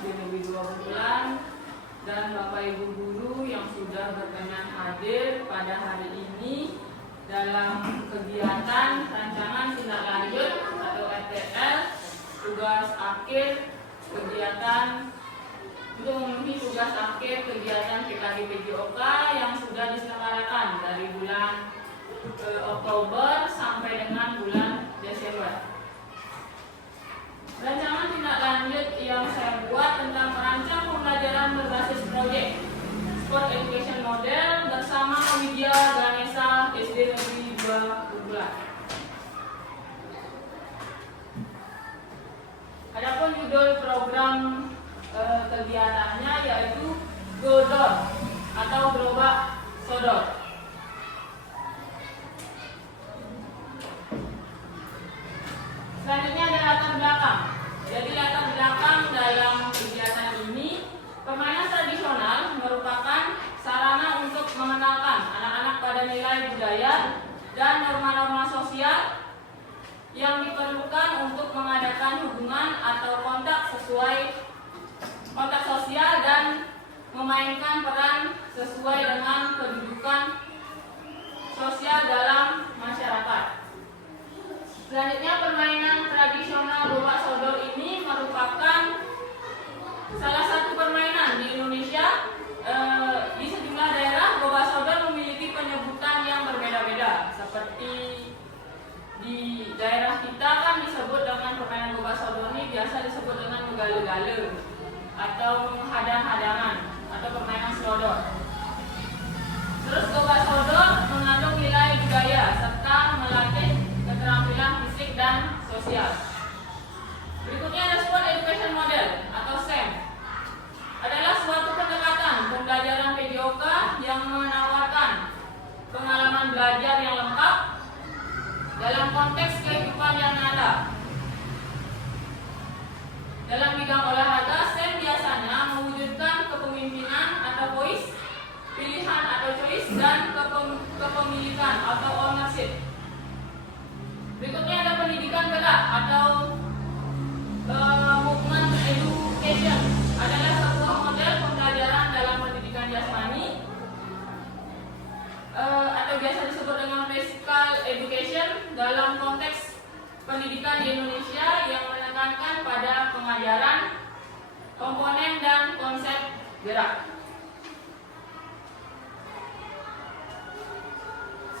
SD Negeri 2 Bulan dan Bapak Ibu guru yang sudah berkenan hadir pada hari ini dalam kegiatan rancangan tindak lanjut atau RTL tugas akhir kegiatan untuk memenuhi tugas akhir kegiatan PKG PJOK yang sudah diselenggarakan dari bulan Oktober sampai dengan bulan Desember. Rancangan tindak lanjut yang saya buat tentang merancang pembelajaran berbasis proyek Sport Education Model bersama Widya Ganesha SD Negeri 2 Bulan. Adapun judul program kegiatannya yaitu GODOR atau Gerobak Sodor. Selanjutnya ada latar belakang. Jadi latar belakang dalam kegiatan ini, permainan tradisional merupakan sarana untuk mengenalkan anak-anak pada nilai budaya dan norma-norma sosial yang diperlukan untuk mengadakan hubungan atau kontak sosial dan memainkan peran sesuai dengan kedudukan sosial dalam masyarakat. Selanjutnya, permainan tradisional gerobak sodor ini merupakan salah satu permainan di Indonesia. Di sejumlah daerah gerobak sodor memiliki penyebutan yang berbeda-beda. Seperti di daerah kita kan disebut dengan permainan gerobak sodor ini biasa disebut dengan menggale-gale atau menghadang-hadangan atau permainan selodor. Terus gerobak sodor mengandung nilai budaya serta melatih keterampilan fisik dan sosial. Berikutnya ada Sport Education Model atau SEM. Adalah suatu pendekatan pembelajaran PJOK yang menawarkan pengalaman belajar yang lengkap dalam konteks kehidupan yang nyata. Dalam bidang olahraga, SEM biasanya mewujudkan kepemimpinan atau voice, pilihan atau choice, dan kepemilikan atau ownership. Berikutnya ada pendidikan gerak atau movement education. Adalah sebuah model pembelajaran dalam pendidikan jasmani atau biasa disebut dengan physical education dalam konteks pendidikan di Indonesia yang menekankan pada pengajaran komponen dan konsep gerak.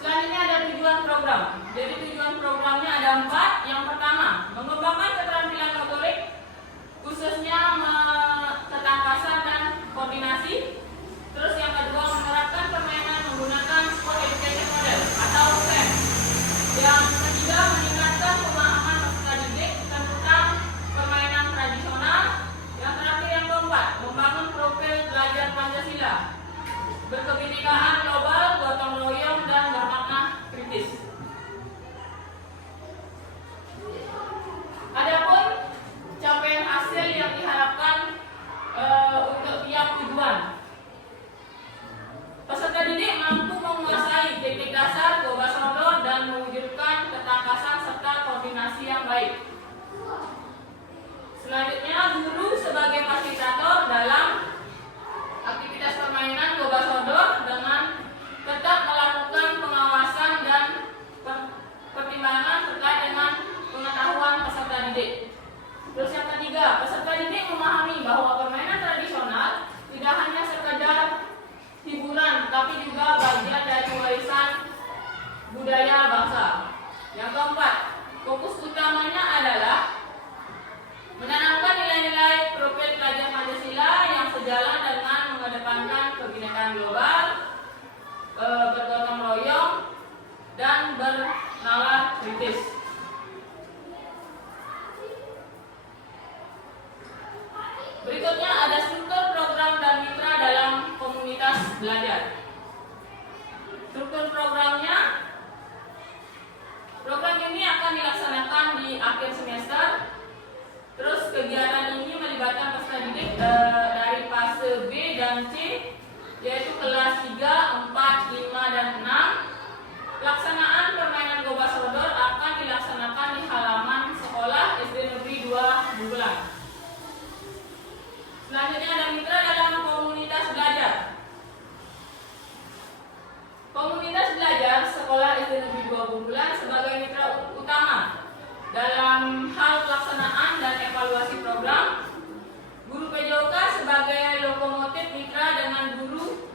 Selanjutnya ada tujuan program. Jadi tujuan programnya ada 4. Yang pertama, mengembangkan keterampilan motorik, khususnya ketangkasan dan koordinasi. Terus yang kedua, menerapkan permainan menggunakan Sport Education Model atau SEM. Yang ketiga, meningkatkan pemahaman peserta didik tentang permainan tradisional. Yang terakhir, yang keempat, membangun profil belajar Pancasila, berkebinekaan global, gotong royong, dan bermakna kritis. Adapun capaian hasil yang diharapkan untuk tiap tujuan. Peserta didik mampu menguasai teknik dasar gerobak sodor dan mewujudkan ketangkasan serta koordinasi yang baik. Selanjutnya, guru sebagai fasilitator dalam aktivitas permainan gerobak sodor dengan tetap melakukan pengawasan dan pertimbangan terkait dengan pengetahuan peserta didik. Terus yang ketiga, peserta didik memahami bahwa permainan tradisional tidak hanya sekedar hiburan, tapi juga bagian dari warisan budaya bangsa. Yang keempat, fokus utamanya adalah menanamkan nilai-nilai profil pelajar Pancasila yang sejalan dengan mengedepankan kebinekaan global, bergotong royong, dan bernalar kritis. Berikutnya ada struktur program dan mitra dalam komunitas belajar. Struktur programnya, program ini akan dilaksanakan di akhir semester. Terus kegiatan ini melibatkan peserta didik dari fase B dan C, yaitu kelas 3, 4, 5, dan 6. Pelaksanaan permainan gerobak sodor akan dilaksanakan di halaman sekolah SD Negeri 2 Bulan. Selanjutnya ada mitra dalam komunitas belajar. Komunitas belajar sekolah SD Negeri 2 Bungkulan sebagai mitra utama dalam hal pelaksanaan dan evaluasi program. Guru PJOK sebagai lokomotif mitra dengan guru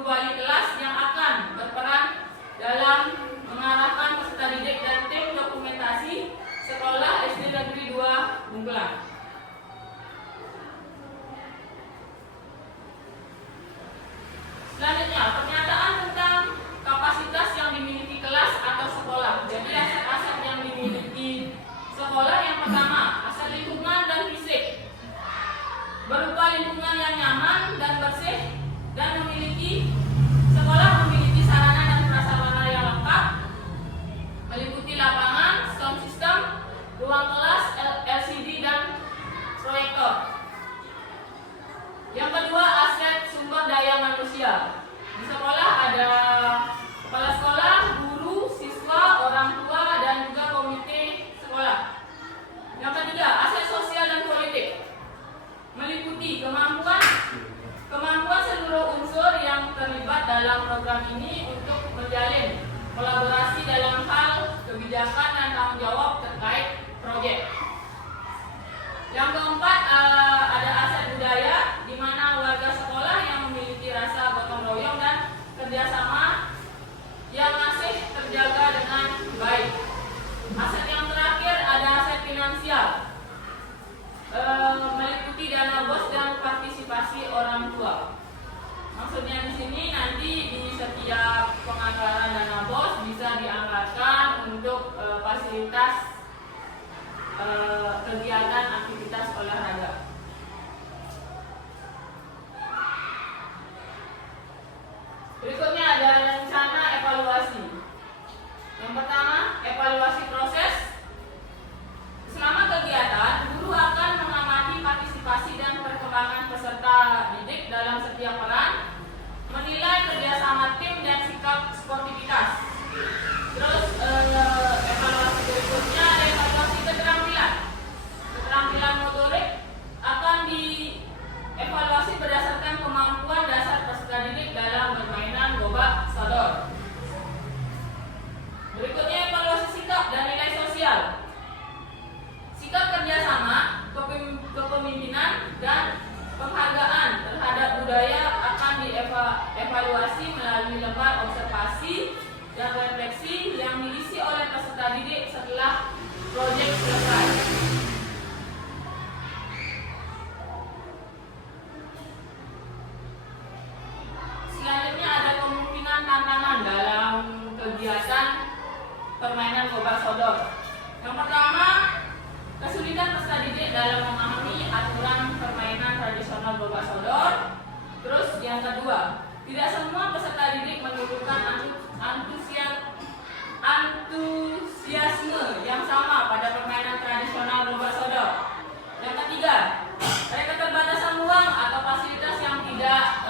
wali kelas yang akan berperan dalam mengarahkan peserta didik dan tim dokumentasi sekolah SD Negeri 2 Bungkulan. Selanjutnya, pernyataan tentang kapasitas yang dimiliki kelas atau sekolah. Jadi aset-aset yang dimiliki sekolah yang pertama, aset lingkungan dan fisik, berupa lingkungan yang nyaman dan bersih dan sekolah memiliki sarana dan prasarana yang lengkap, meliputi lapangan, sound system, ruang kelas, LCD dan proyektor. Yang kedua, aset sumber daya manusia. Di sekolah ada kepala sekolah, guru, siswa, orang tua, dan juga komite sekolah. Yang ketiga, aset sosial dan politik, meliputi kemampuan seluruh unsur yang terlibat dalam program ini untuk menjalin kolaborasi dalam hal kebijakan dan tanggung jawab terkait proyek. Yang keempat, ada aset budaya, di mana warga sekolah yang memiliki rasa gotong royong dan kerjasama yang masih terjaga dengan baik. Aset yang terakhir ada aset finansial, meliputi dana BOS dan partisipasi orang tua. Maksudnya di sini nanti di setiap penganggaran dana BOS bisa dianggarkan untuk fasilitas kegiatan aktivitas olahraga. Berikutnya ada rencana evaluasi. Yang pertama, evaluasi proses. Selama kegiatan, guru akan mengamati partisipasi dan perkembangan peserta didik dalam setiap peran, menilai kerjasama tim dan sikap sportivitas. Terus evaluasi berikutnya ada evaluasi keterampilan. Keterampilan motorik akan dievaluasi berdasarkan kemampuan dasar peserta didik dalam permainan gobak sodor. Berikutnya evaluasi sikap dan nilai sosial. Sikap kerjasama, kepemimpinan, dan penghargaan terhadap budaya akan dievaluasi melalui lembar observasi dan refleksi yang diisi oleh peserta didik setelah proyek selesai. Selanjutnya ada kemungkinan tantangan dalam kegiatan permainan gobak sodor. Yang pertama, kesulitan peserta didik dalam memahami aturan permainan tradisional gobak sodor. Terus yang kedua, tidak semua peserta didik menunjukkan antusiasme yang sama pada permainan tradisional gobak sodor. Yang ketiga, ada keterbatasan ruang atau fasilitas yang tidak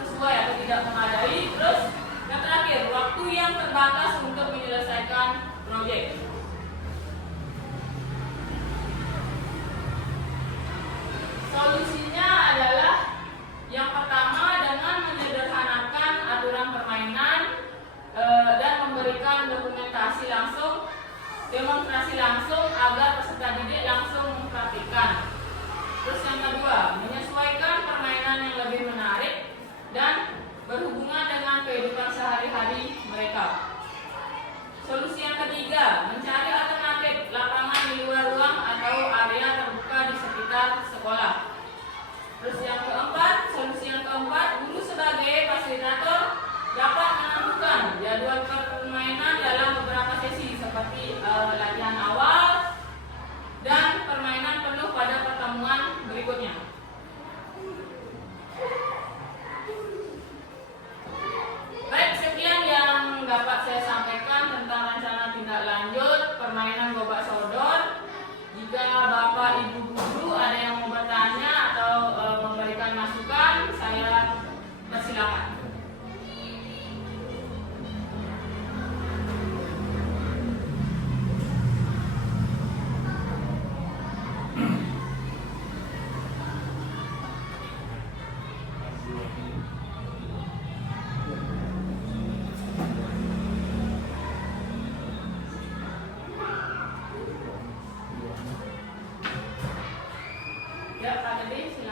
sesuai atau tidak memadai. Terus yang terakhir, waktu yang terbatas untuk menyelesaikan proyek. Solusinya adalah yang pertama, dengan menyederhanakan aturan permainan dan memberikan demonstrasi langsung agar peserta didik langsung mempraktikkan. Terus yang kedua, menyesuaikan permainan yang lebih menarik dan berhubungan dengan kehidupan sehari-hari mereka. Solusi yang ketiga, mencari alternatif lapangan di luar ruang atau area terbuka di sekitar sekolah. Terus yang keempat, solusi yang keempat, guru sebagai fasilitator dapat menentukan jadwal permainan dalam beberapa sesi seperti latihan awal dan permainan penuh pada pertemuan berikutnya. Baik, sekian yang dapat saya sampaikan tentang rencana tindak lanjut permainan gobak sodor. Jika Bapak Ibu guru ada yang mau bertanya atau memberikan masukan, saya persilakan.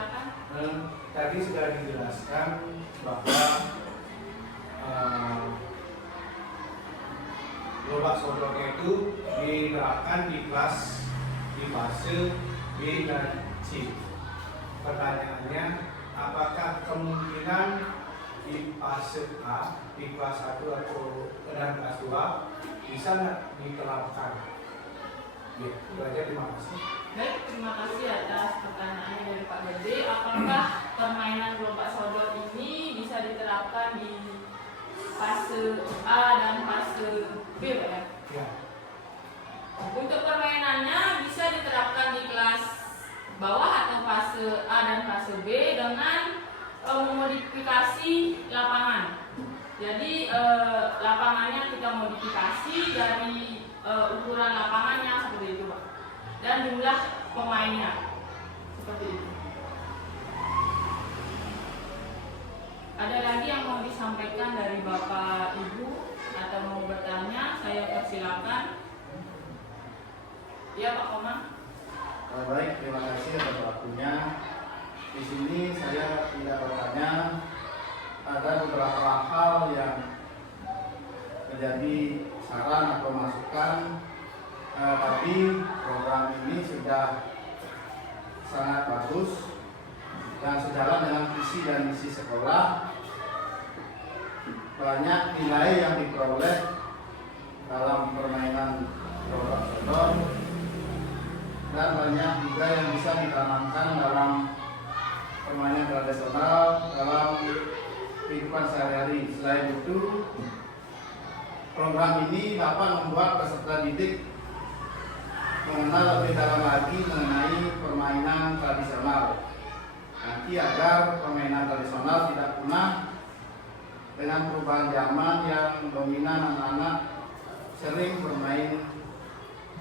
silakan. Tadi sudah dijelaskan bahwa gerobak sodornya itu diterapkan di kelas di fase B dan C. Pertanyaannya, apakah kemungkinan di fase A, di kelas 1 atau dan kelas 2 bisa nggak diterapkan? Ya, itu aja, terima kasih. Baik, terima kasih atas pertanyaannya dari Pak Gede. Apakah permainan gerobak sodor ini bisa diterapkan di fase A dan fase B, Pak ya? Ya. Untuk permainannya bisa diterapkan di kelas bawah atau fase A dan fase B dengan memodifikasi lapangan. Jadi lapangannya kita modifikasi dari ukuran lapangannya seperti itu, Pak. Dan jumlah pemainnya seperti itu. Ada lagi yang mau disampaikan dari Bapak Ibu atau mau bertanya? Saya persilakan. Ya, Pak Komang. Baik, terima kasih atas waktunya. Di sini saya tidak bertanya, ada beberapa hal yang menjadi saran atau masukan, tapi program ini sudah sangat bagus dan sejalan dengan visi dan misi sekolah. Banyak nilai yang diperoleh dalam permainan gerobak sodor dan banyak juga yang bisa ditanamkan dalam permainan tradisional dalam kehidupan sehari-hari. Selain itu, program ini dapat membuat peserta didik mengenal lebih dalam lagi mengenai permainan tradisional. Nanti agar permainan tradisional tidak punah dengan perubahan zaman yang dominan anak-anak sering bermain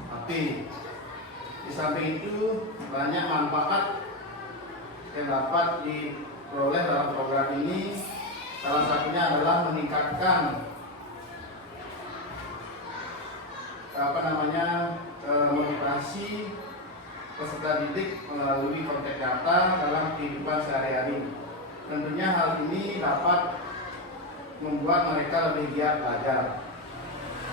HP. Di samping itu, banyak manfaat yang dapat diperoleh dalam program ini. Salah satunya adalah meningkatkan motivasi peserta didik melalui konteks data dalam kehidupan sehari-hari. Tentunya hal ini dapat membuat mereka lebih giat belajar.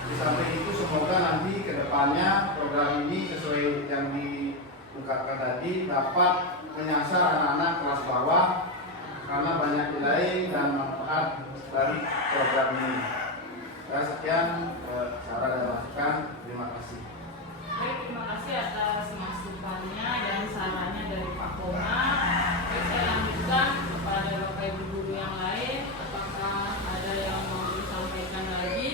Di samping itu, semoga nanti ke depannya program ini sesuai yang diungkapkan tadi dapat menyasar anak-anak kelas bawah karena banyak nilai dan manfaat dari program ini. Sekian saran dan masukan. Terima kasih. Baik, terima kasih atas masukannya dan sarannya dari Pak Koma. Baik, saya lanjutkan kepada Bapak Ibu guru yang lain. Apakah ada yang mau disampaikan lagi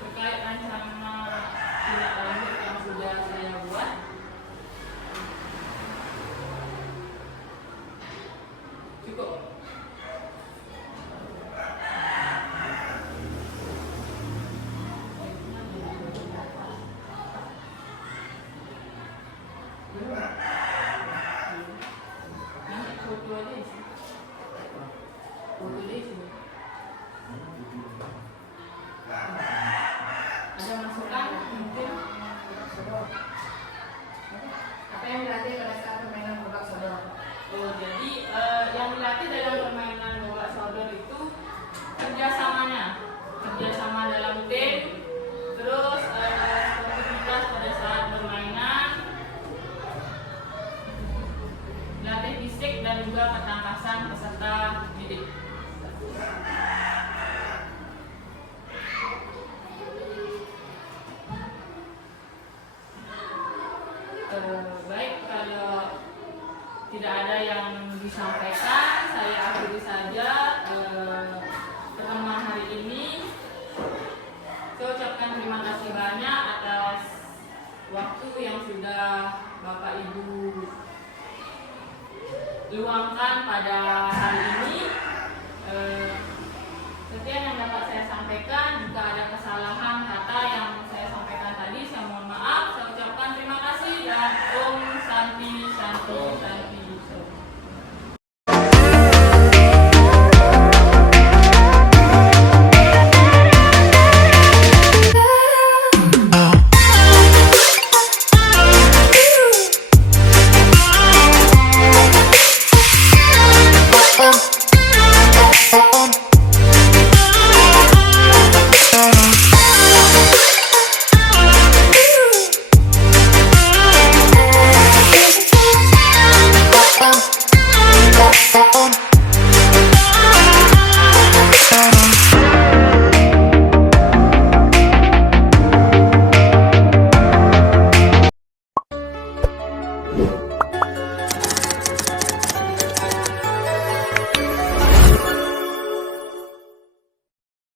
terkait rencana tindak lanjut yang sudah saya buat? Cukup. Nanti foto aja isi. Foto aja isi. Ada masukan mungkin? Apa yang dilatih pada saat permainan gerobak sodor? Oh, jadi yang dilatih dalam permainan gerobak sodor itu kerjasama dalam tim, terus sportivitas pada saat permainan, latih fisik dan juga ketangkasan peserta didik. Baik, kalau tidak ada yang disampaikan, saya akhiri saja pertemuan hari ini. Saya ucapkan terima kasih banyak atas waktu yang sudah Bapak Ibu luangkan pada hari ini. Sekian yang dapat saya sampaikan. Jika ada kesalahan kata yang